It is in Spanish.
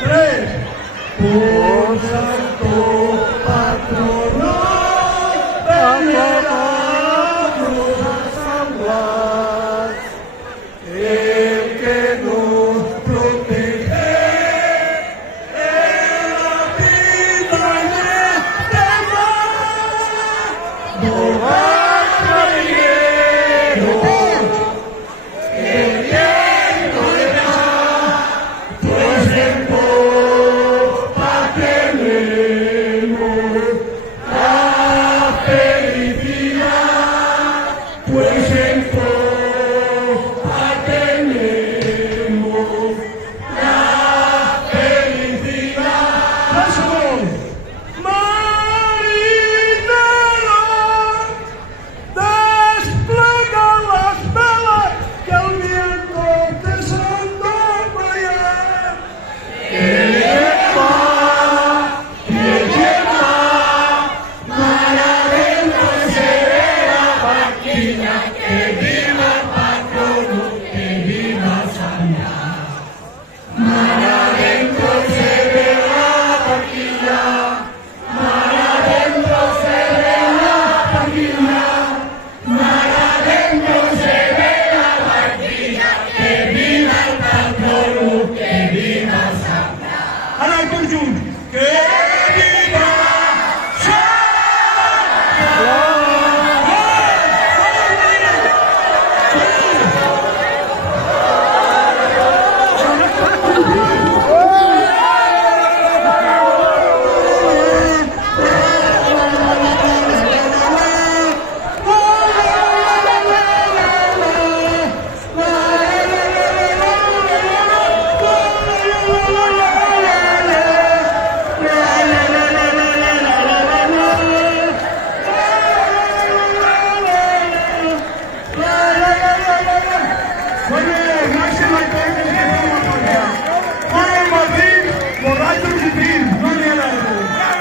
tres. Por santo patrono de llevarnos a San Blas, el que nos protege en la vida y en este mar. No vas caballero, queriendo dejar, pues en popa tenemos la felicidad, pues en popa tenemos la felicidad. ¡Vamos! Marinero, desplega las velas que el viento cesando brillar. Que lleva, mar adentro se ve la barquilla, que viva el patrono, que viva San Blas. Mar adentro se ve la barquilla, mar adentro se ve la barquilla, mar adentro se ve la barquilla, que viva el patrono, que viva San Blas. Ara el conjunt, que